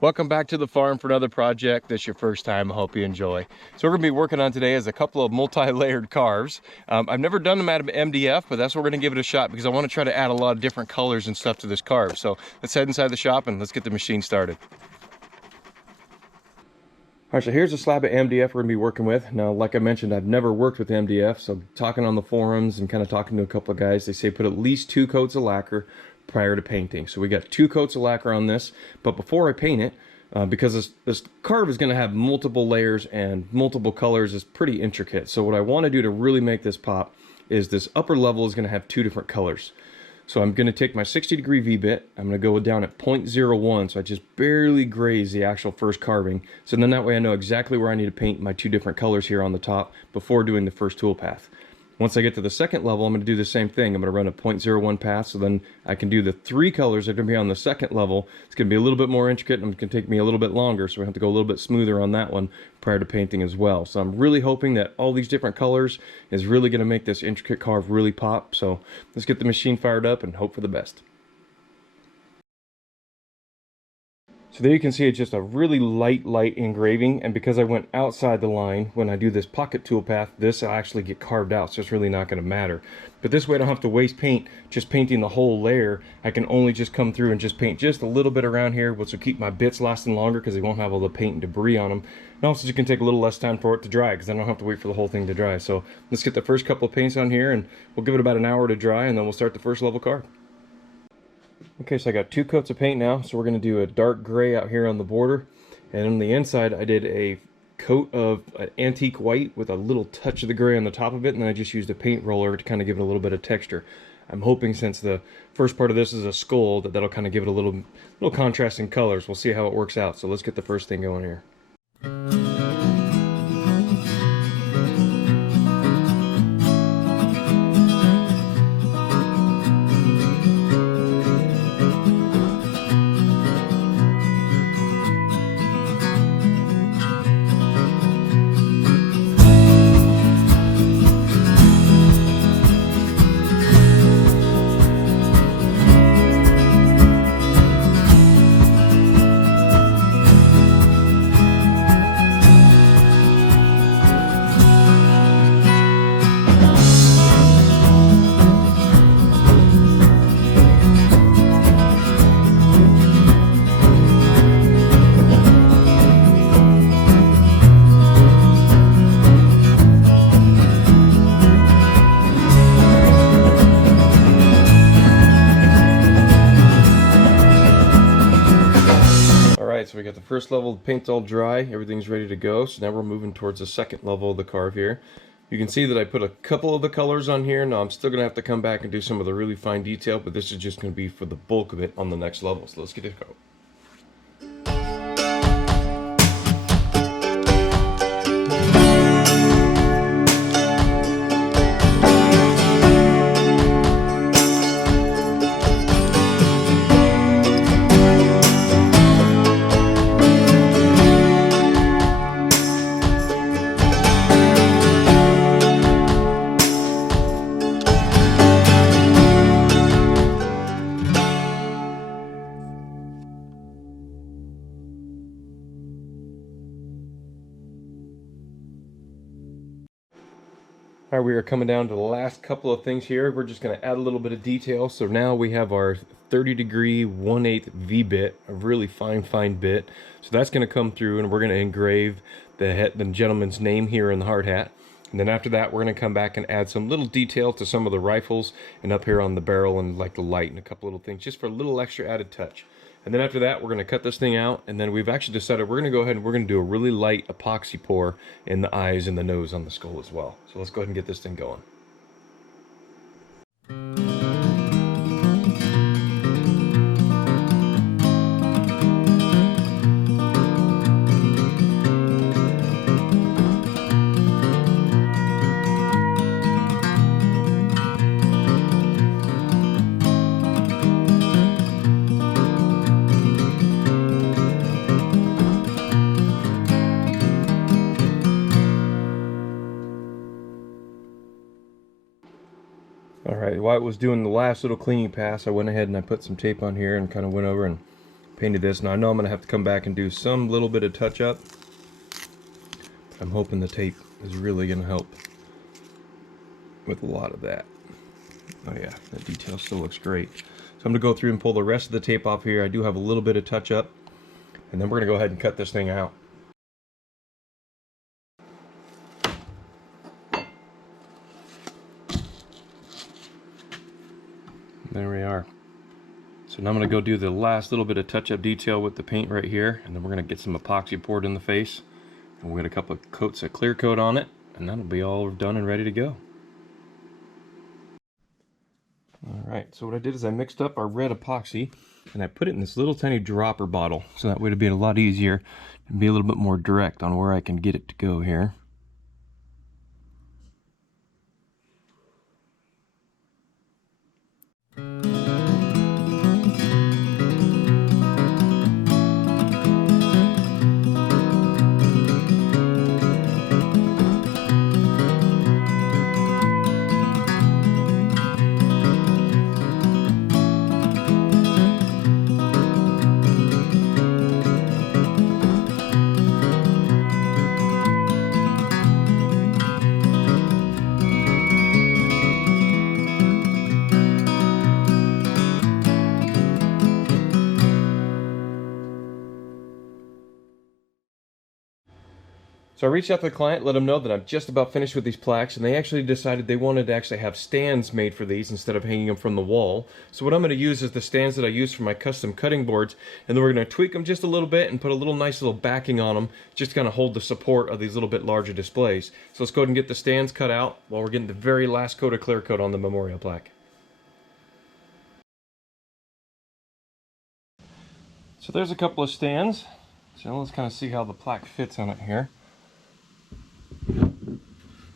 Welcome back to the farm for another project. This is your first time. I hope you enjoy. So we're going to be working on today is a couple of multi-layered carves. I've never done them out of MDF, but that's what we're going to give it a shot because I want to try to add a lot of different colors and stuff to this carve. So let's head inside the shop and let's get the machine started. All right, so here's a slab of MDF we're going to be working with. Now, like I mentioned, I've never worked with MDF, so talking on the forums and kind of talking to a couple of guys, they say put at least 2 coats of lacquer prior to painting. So we got 2 coats of lacquer on this, but before I paint it, because this carve is going to have multiple layers and multiple colors, is pretty intricate. So what I want to do to really make this pop is this upper level is going to have 2 different colors. So I'm going to take my 60-degree V-bit, I'm going to go down at 0.01, so I just barely graze the actual first carving. So then that way I know exactly where I need to paint my 2 different colors here on the top before doing the first tool path. Once I get to the second level, I'm going to do the same thing. I'm going to run a 0.01 path, so then I can do the 3 colors that are going to be on the second level. It's going to be a little bit more intricate, and it's going to take me a little bit longer, so I have to go a little bit smoother on that one prior to painting as well. So I'm really hoping that all these different colors is really going to make this intricate carve really pop. So let's get the machine fired up and hope for the best. So there you can see it's just a really light engraving, and because I went outside the line, when I do this pocket tool path, this will actually get carved out, so it's really not going to matter. But this way I don't have to waste paint just painting the whole layer. I can only just come through and just paint just a little bit around here, which will keep my bits lasting longer because they won't have all the paint and debris on them. And also you can take a little less time for it to dry because I don't have to wait for the whole thing to dry. So let's get the first couple of paints on here, and we'll give it about an hour to dry, and then we'll start the first level carve. Okay, so I got 2 coats of paint now, so we're going to do a dark gray out here on the border, and on the inside I did a coat of antique white with a little touch of the gray on the top of it, and then I just used a paint roller to kind of give it a little bit of texture. I'm hoping since the first part of this is a skull that'll kind of give it a little contrasting colors. We'll see how it works out, so let's get the first thing going here. So we got the first level of paint all dry, everything's ready to go. So now we're moving towards the second level of the carve here. You can see that I put a couple of the colors on here. Now I'm still going to have to come back and do some of the really fine detail, but this is just going to be for the bulk of it on the next level. So let's get it going. All right, we are coming down to the last couple of things here. We're just going to add a little bit of detail. So now we have our 30-degree 1/8 V-bit, a really fine bit. So that's going to come through, and we're going to engrave the gentleman's name here in the hard hat. And then after that, we're going to come back and add some little detail to some of the rifles and up here on the barrel and like the light and a couple little things just for a little extra added touch. And then after that, we're going to cut this thing out, and then we've actually decided we're going to go ahead and we're going to do a really light epoxy pour in the eyes and the nose on the skull as well. So let's go ahead and get this thing going. Alright, while I was doing the last little cleaning pass, I went ahead and I put some tape on here and kind of went over and painted this. Now I know I'm going to have to come back and do some little bit of touch up. I'm hoping the tape is really going to help with a lot of that. Oh yeah, the detail still looks great. So I'm going to go through and pull the rest of the tape off here. I do have a little bit of touch up, and then we're going to go ahead and cut this thing out. There we are. So now I'm going to go do the last little bit of touch-up detail with the paint right here, and then we're going to get some epoxy poured in the face, and we'll get a couple of coats of clear coat on it, and that'll be all done and ready to go. Alright, so what I did is I mixed up our red epoxy, and I put it in this little tiny dropper bottle, so that way it'll be a lot easier and be a little bit more direct on where I can get it to go here. So I reached out to the client, let them know that I'm just about finished with these plaques, and they actually decided they wanted to actually have stands made for these instead of hanging them from the wall. So what I'm going to use is the stands that I use for my custom cutting boards, and then we're going to tweak them just a little bit and put a little nice little backing on them, just to kind of hold the support of these little bit larger displays. So let's go ahead and get the stands cut out while we're getting the very last coat of clear coat on the memorial plaque. So there's a couple of stands. So let's kind of see how the plaque fits on it here.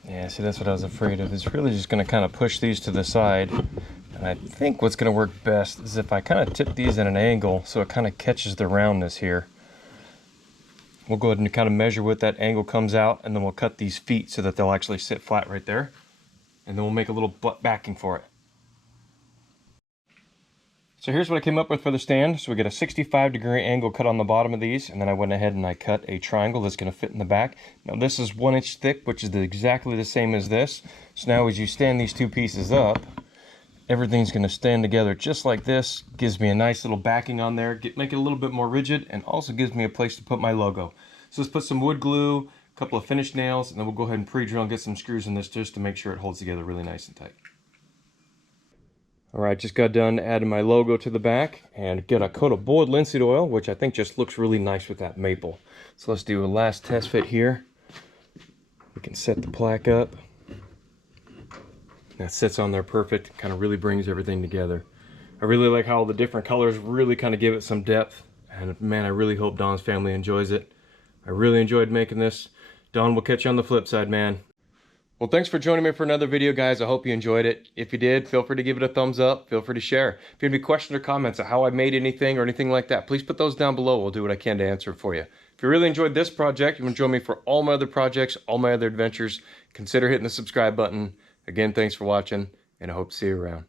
Yeah, see, that's what I was afraid of. It's really just going to kind of push these to the side. And I think what's going to work best is if I kind of tip these at an angle so it kind of catches the roundness here. We'll go ahead and kind of measure what that angle comes out, and then we'll cut these feet so that they'll actually sit flat right there. And then we'll make a little backing for it. So here's what I came up with for the stand. So we get a 65-degree angle cut on the bottom of these, and then I went ahead and I cut a triangle that's going to fit in the back. Now this is 1 inch thick, which is exactly the same as this. So now as you stand these two pieces up, everything's going to stand together just like this. Gives me a nice little backing on there, make it a little bit more rigid, and also gives me a place to put my logo. So let's put some wood glue, a couple of finished nails, and then we'll go ahead and pre-drill and get some screws in this just to make sure it holds together really nice and tight. Alright, just got done adding my logo to the back and get a coat of boiled linseed oil, which I think just looks really nice with that maple. So let's do a last test fit here. We can set the plaque up. That sits on there perfect, kind of really brings everything together. I really like how all the different colors really kind of give it some depth, and man, I really hope Don's family enjoys it. I really enjoyed making this. Don, we'll catch you on the flip side, man. Well, thanks for joining me for another video, guys. I hope you enjoyed it. If you did, feel free to give it a thumbs up. Feel free to share. If you have any questions or comments on how I made anything or anything like that, please put those down below. We'll do what I can to answer for you. If you really enjoyed this project, you want to join me for all my other projects, all my other adventures, consider hitting the subscribe button. Again, thanks for watching, and I hope to see you around.